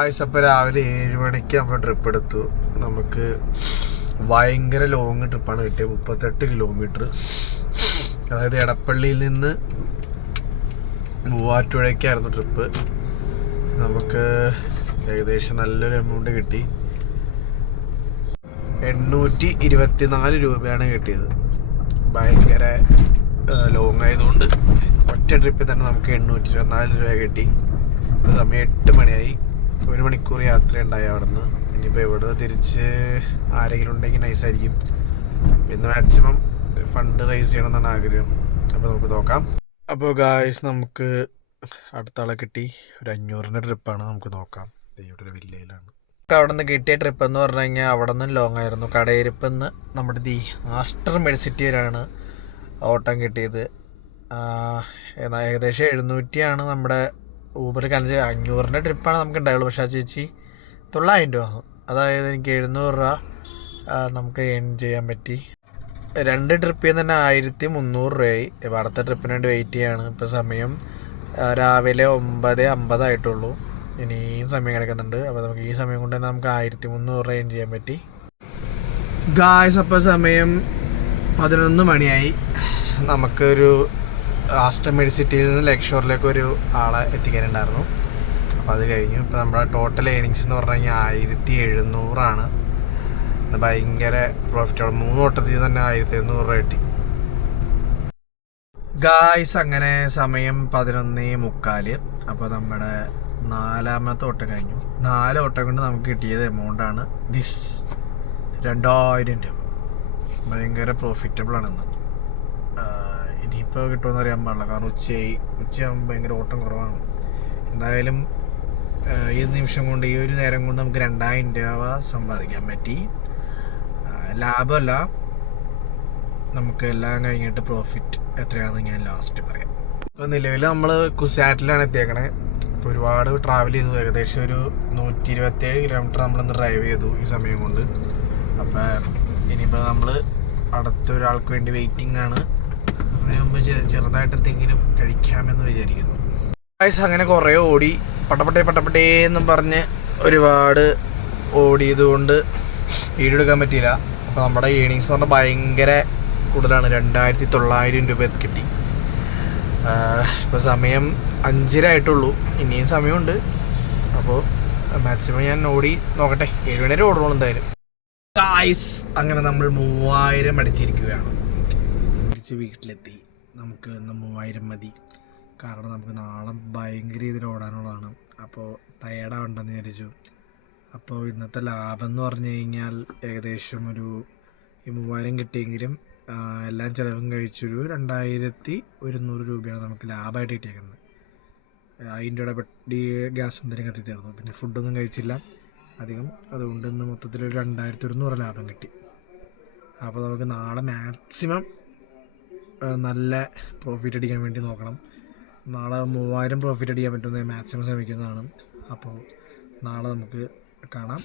അപ്പോൾ രാവിലെ 7 മണിക്ക് നമ്മൾ ട്രിപ്പ് എടുത്തു. നമുക്ക് ഭയങ്കര ലോങ് ട്രിപ്പാണ് കിട്ടിയത്. 38 കിലോമീറ്റർ. അതായത് എടപ്പള്ളിയിൽ നിന്ന് മൂവാറ്റുപുഴയ്ക്കായിരുന്നു ട്രിപ്പ്. നമുക്ക് ഏകദേശം നല്ലൊരു എമൗണ്ട് കിട്ടി. 824 രൂപയാണ് കിട്ടിയത്. ഭയങ്കര ലോങ് ആയതുകൊണ്ട് ഒറ്റ ട്രിപ്പിൽ തന്നെ നമുക്ക് 824 രൂപ കിട്ടി. സമയം 8 മണിയായി. 1 മണിക്കൂർ യാത്രയുണ്ടായി അവിടെ നിന്ന്. ഇനിയിപ്പോൾ ഇവിടെ നിന്ന് തിരിച്ച് ആരെങ്കിലും ഉണ്ടെങ്കിൽ നൈസായിരിക്കും. ഇന്ന് മാക്സിമം ഫണ്ട് റൈസ് ചെയ്യണം എന്നാണ് ആഗ്രഹം. അപ്പോൾ നമുക്ക് നോക്കാം. അപ്പോൾ ഗായ്സ്, നമുക്ക് അടുത്ത ആളെ കിട്ടി. ഒരു 500-ൻ്റെ ട്രിപ്പാണ്. നമുക്ക് നോക്കാം. ഇവിടെ ഒരു വില്ലയിലാണ്. അവിടെ നിന്ന് കിട്ടിയ ട്രിപ്പ് എന്ന് പറഞ്ഞു കഴിഞ്ഞാൽ അവിടെ നിന്നും ലോങ് ആയിരുന്നു. കടയിരിപ്പിൽ നിന്ന് നമ്മുടെ ആസ്റ്റർ മെഡിസിറ്റി വരെയാണ് ഓട്ടം കിട്ടിയത്. ഏകദേശം 700 നമ്മുടെ ഊബർ കാണിച്ച്. 500-ൻ്റെ ട്രിപ്പാണ് നമുക്ക് ഉണ്ടായുള്ളൂ. പക്ഷേ ആ ചേച്ചി 900 രൂപ. അതായത് എനിക്ക് 700 രൂപ നമുക്ക് ഏൺ ചെയ്യാൻ പറ്റി. 2 ട്രിപ്പിൽ നിന്ന് തന്നെ 1300 രൂപയായി. ഇപ്പോൾ അടുത്ത ട്രിപ്പിന് വേണ്ടി വെയിറ്റ് ചെയ്യാണ്. ഇപ്പോൾ സമയം രാവിലെ 9:50 ആയിട്ടുള്ളൂ. ഇനിയും സമയം കിടക്കുന്നുണ്ട്. അപ്പോൾ നമുക്ക് ഈ സമയം കൊണ്ട് തന്നെ നമുക്ക് 1300 രൂപ ഏൺ ചെയ്യാൻ പറ്റി. ഗായ്സ്, അപ്പോൾ സമയം 11 മണിയായി. നമുക്കൊരു ആസ്റ്റർ മെഡിസിറ്റിയിൽ നിന്ന് ലെഗ് ഷോറിലേക്ക് ഒരു ആളെ എത്തിക്കാനുണ്ടായിരുന്നു. അപ്പോൾ അത് കഴിഞ്ഞു. ഇപ്പോൾ നമ്മുടെ ടോട്ടൽ ഏണിങ്സ് എന്ന് പറഞ്ഞു കഴിഞ്ഞാൽ 1700 ഭയങ്കര പ്രോഫിറ്റാണ്. 3 ഓട്ടത്തിൽ തന്നെ 1700 രൂപ കിട്ടി. ഗായ്സ്, അങ്ങനെ സമയം 11:45. അപ്പോൾ നമ്മുടെ 4ാമത്തെ ഓട്ടം കഴിഞ്ഞു. 4 ഓട്ടം കൊണ്ട് നമുക്ക് കിട്ടിയത് എമൗണ്ടാണ് 2000 രൂപ. ഭയങ്കര പ്രോഫിറ്റബിൾ ആണെന്ന്. ഇനിയിപ്പോൾ കിട്ടുമെന്ന് അറിയാൻ പാടില്ല, കാരണം ഉച്ചയാകുമ്പോൾ ഭയങ്കര ഓട്ടം കുറവാണ്. എന്തായാലും ഈ നിമിഷം കൊണ്ട്, ഈ ഒരു നേരം കൊണ്ട് നമുക്ക് 2000 രൂപ സമ്പാദിക്കാൻ പറ്റി. ലാഭമല്ല, നമുക്ക് എല്ലാം കഴിഞ്ഞിട്ട് പ്രോഫിറ്റ് എത്രയാണെന്ന് ഞാൻ ലാസ്റ്റ് പറയാം. ഇപ്പോൾ നിലവിൽ നമ്മൾ കുസാറ്റിലാണ് എത്തിയേക്കണേ. ഇപ്പോൾ ഒരുപാട് ട്രാവൽ ചെയ്തു. ഏകദേശം ഒരു 127 കിലോമീറ്റർ നമ്മളിന്ന് ഡ്രൈവ് ചെയ്തു ഈ സമയം കൊണ്ട്. അപ്പോൾ ഇനിയിപ്പോൾ നമ്മൾ അടുത്തൊരാൾക്ക് വേണ്ടി വെയിറ്റിംഗ് ആണ്. അതിന് മുമ്പ് ചെറുതായിട്ട് എന്തെങ്കിലും കഴിക്കാമെന്ന് വിചാരിക്കുന്നു. അങ്ങനെ കുറേ ഓടി, പട്ടപ്പെട്ടേന്നും പറഞ്ഞ് ഒരുപാട് ഓടിയത് കൊണ്ട് വീഡിയോ എടുക്കാൻ പറ്റിയില്ല. അപ്പോൾ നമ്മുടെ ഏണിങ്സ് എന്ന് പറഞ്ഞാൽ ഭയങ്കര കൂടുതലാണ്. 2900 രൂപ കിട്ടി. ഇപ്പോൾ സമയം 5:30 ആയിട്ടുള്ളൂ. ഇനിയും സമയമുണ്ട്. അപ്പോൾ മാക്സിമം ഞാൻ ഓടി നോക്കട്ടെ. 7 മണി വരെ ഓടണം എന്തായാലും. ഗായ്സ്, അങ്ങനെ നമ്മൾ 3000 അടിച്ചിരിക്കുകയാണ്. തിരിച്ച് വീട്ടിലെത്തി. നമുക്ക് ഇന്ന് 3000 മതി. കാരണം നമുക്ക് നാളെ ഭയങ്കര രീതിയിൽ ഓടാനുള്ളതാണ്. അപ്പോൾ ടയേർഡാവണ്ടെന്ന് വിചാരിച്ചു. അപ്പോൾ ഇന്നത്തെ ലാഭം എന്ന് പറഞ്ഞു കഴിഞ്ഞാൽ ഏകദേശം ഒരു 3000 കിട്ടിയെങ്കിലും എല്ലാം ചിലവും കഴിച്ചൊരു 2100 രൂപയാണ് നമുക്ക് ലാഭമായിട്ട് കിട്ടിയേക്കുന്നത്. 1000 രൂപയുടെ പെട്ടി ഗ്യാസ് എന്തെങ്കിലും കത്തി തീർന്നു. പിന്നെ ഫുഡൊന്നും കഴിച്ചില്ല അധികം. അതുകൊണ്ട് ഇന്ന് മൊത്തത്തിലൊരു 2100 ലാഭം കിട്ടി. അപ്പോൾ നമുക്ക് നാളെ മാക്സിമം നല്ല പ്രോഫിറ്റ് അടിക്കാൻ വേണ്ടി നോക്കണം. നാളെ 3000 പ്രോഫിറ്റ് അടിക്കാൻ പറ്റുമെന്ന് മാക്സിമം ശ്രമിക്കുന്നതാണ്. അപ്പോൾ നാളെ നമുക്ക് കാണാം.